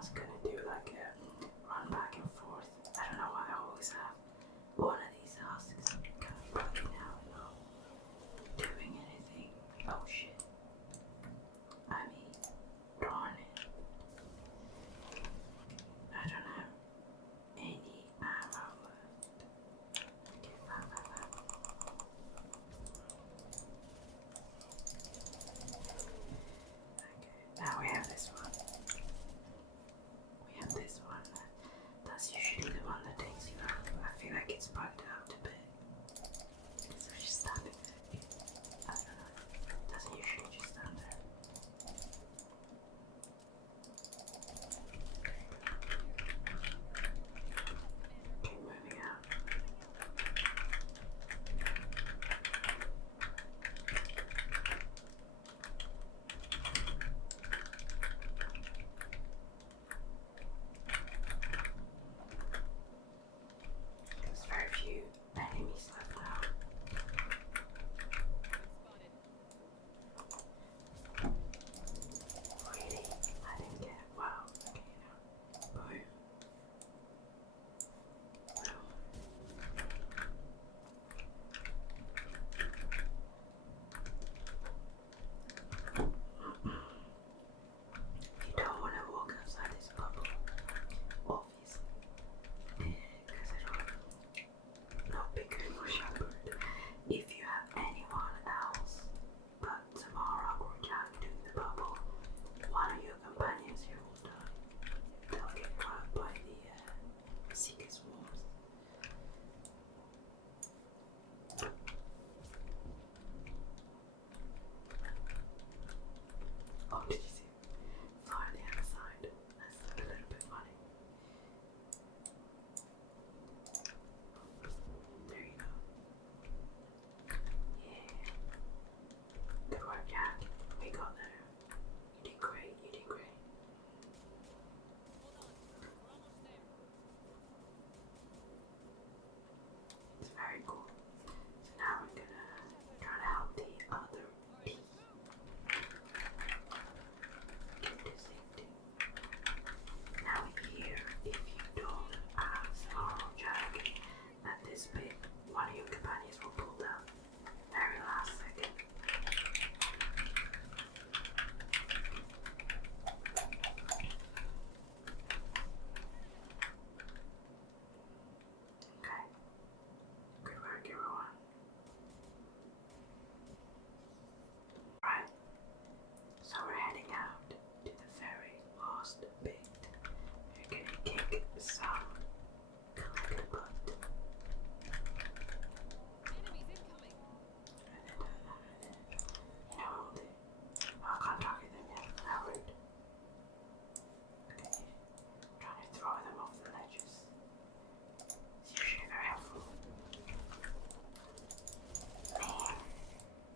was gonna do like a run back and forth. I don't know why I always have one of these husks coming back now and not doing anything. Oh shit. I mean, darn it. I don't have any ammo left. Okay, now we have this one. We have this one. That's usually the one that takes you out. I feel like it's bugged out a bit. So just standing there. I don't know. It doesn't usually just stand there. Keep moving out. There's very few enemies left now. Really? I didn't get it. Wow. Okay, now. Boom. You don't want to walk outside this bubble, obviously, because it'll not be good for Shepherd. If you have anyone else but Tamara or Jack doing the bubble, one of your companions here will die. They'll get grabbed by the Seeker swarms. Oh, did you see it? Fly on the other side. That's a little bit funny. There you go. Yeah. Good work, Jack. We got there. You did great. You did great. It's very cool. So now we're gonna try to help the other team get to safety. Now here, if you don't have Samara or Jack at this bit, one of your companions will pull down very last second. Okay. Good work, everyone. Right. So we're heading out to the very last bit. We're gonna kick some collect butt. You know what we'll do? I can't target them yet. How rude. Okay. Trying to throw them off the ledges. It's usually very helpful. Man,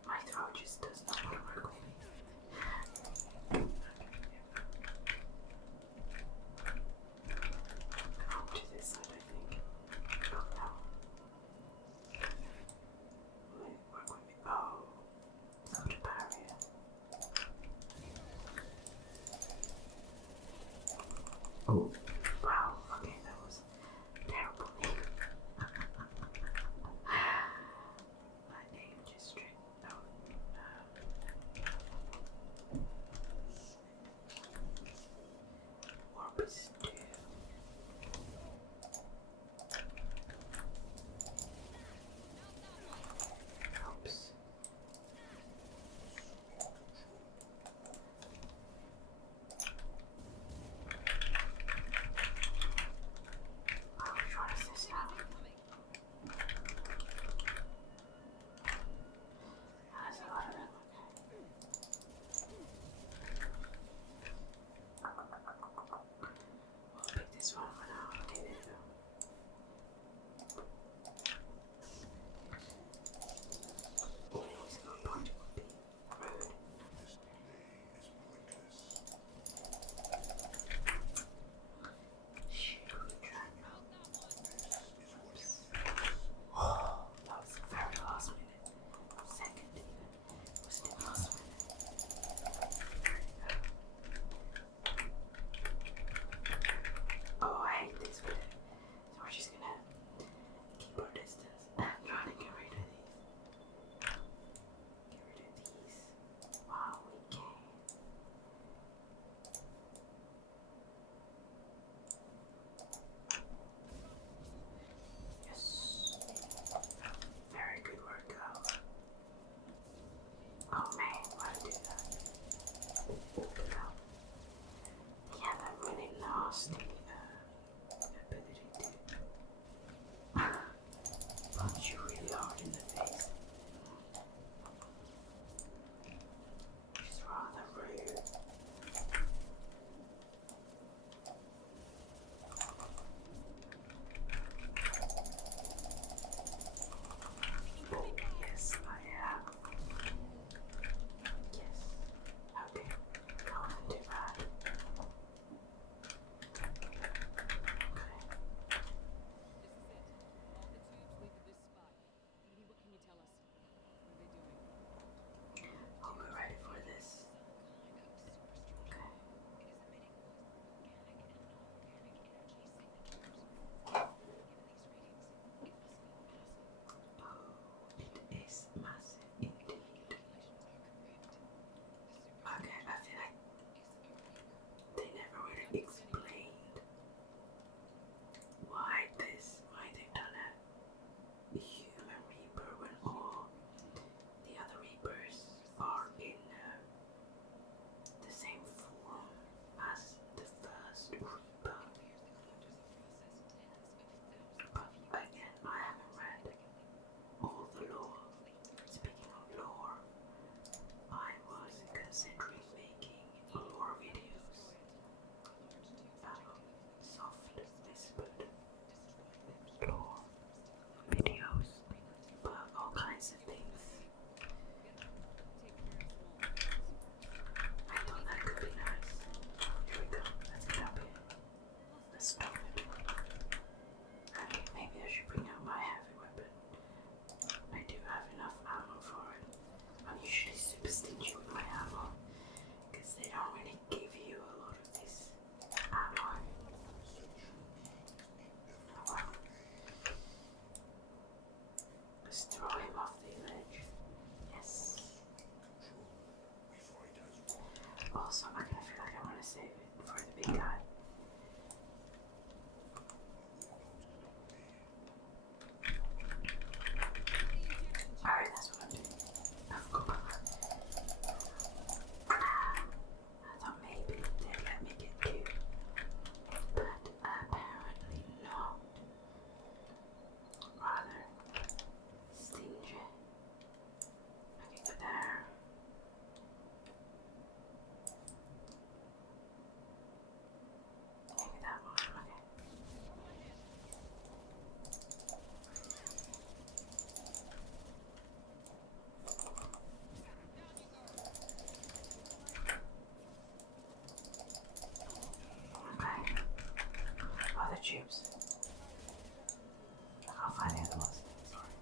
my throw just does not want to work with me. Up to this side, I think. Oh no. Wait, work with me. Oh, such a barrier. Oh, wow. Okay, that was terrible. My name just straight. No. Warp is 2. Oops. nasty ability to punch you really hard in the face. She's rather rude. Oh, yes, I am. Yes. Okay. That wasn't too bad. Oh, we're ready for this. Okay. Oh, it is massive indeed. Okay, I feel like they never really explained why they've done a human reaper when all the other reapers are in the same form as the first reaper. But again, I haven't read all the lore. Speaking of lore, I was considering making lore videos, soft whispered lore videos about all kinds of things. I thought that could be nice. Here we go, let's get up here. Let's stop it. Okay, maybe I should bring out my heavy weapon. I do have enough ammo for it. I'm usually super stingy with my ammo because they don't really give you a lot of this ammo. Oh, well. Let's throw him off the ledge. Yes. Also, I kind of feel like I want to save it for the big guy. Alright, that's what I'm doing. I forgot. I thought maybe they'd let me get two, but apparently not. Rather stingy. Okay, go there. Maybe that one. Okay. Okay. Oh, the tubes. I can't find the other ones. Sorry.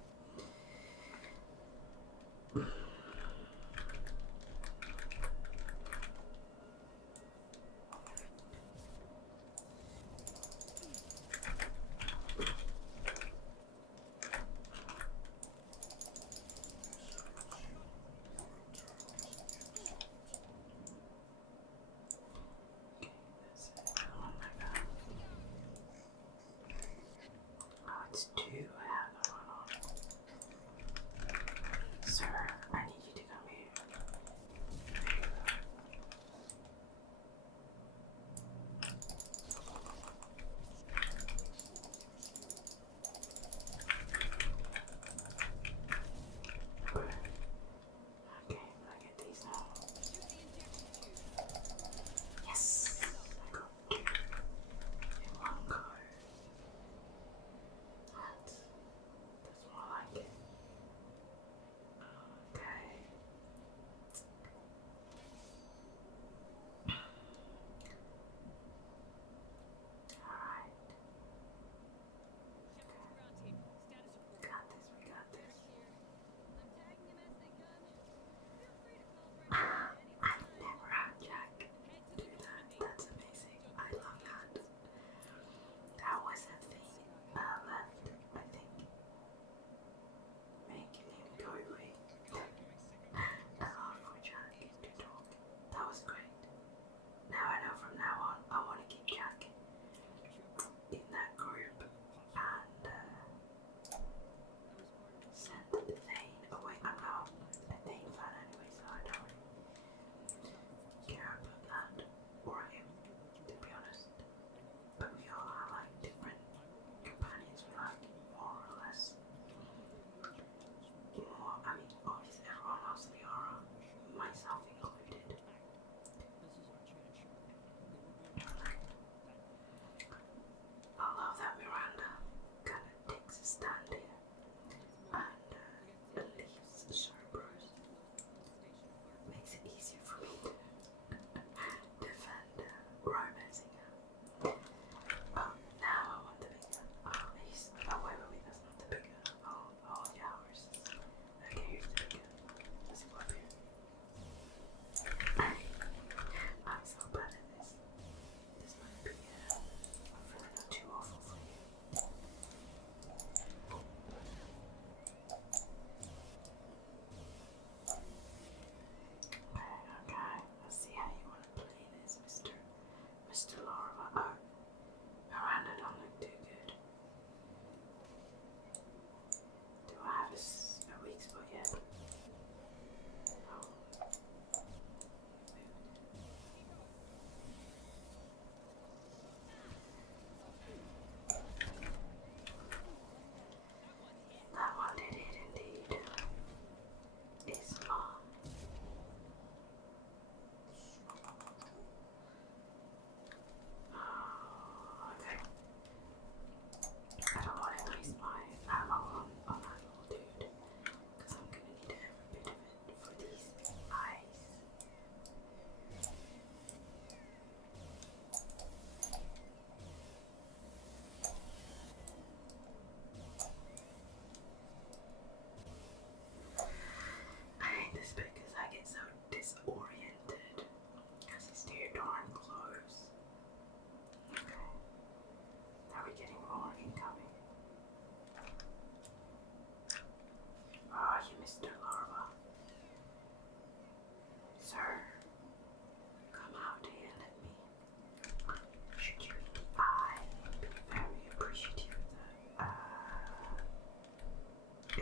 Okay, that's it. Oh my god.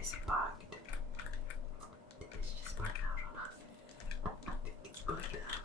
Is it bugged? Did this just bug out on us? I think it's bugged out.